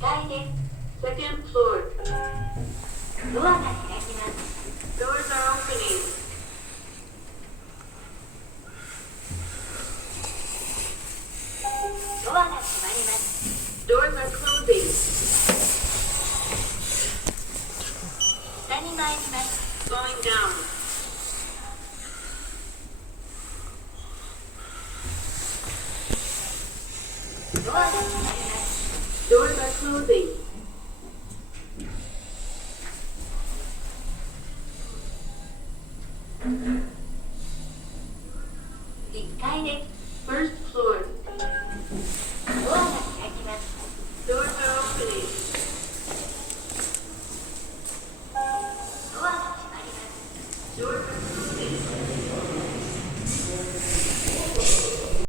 階です。Second floor。ドアが開きます。Doors are opening。ドアが閉まります。Doors are closing。下に参ります。Going down。ドアが閉まります。Doors are closing。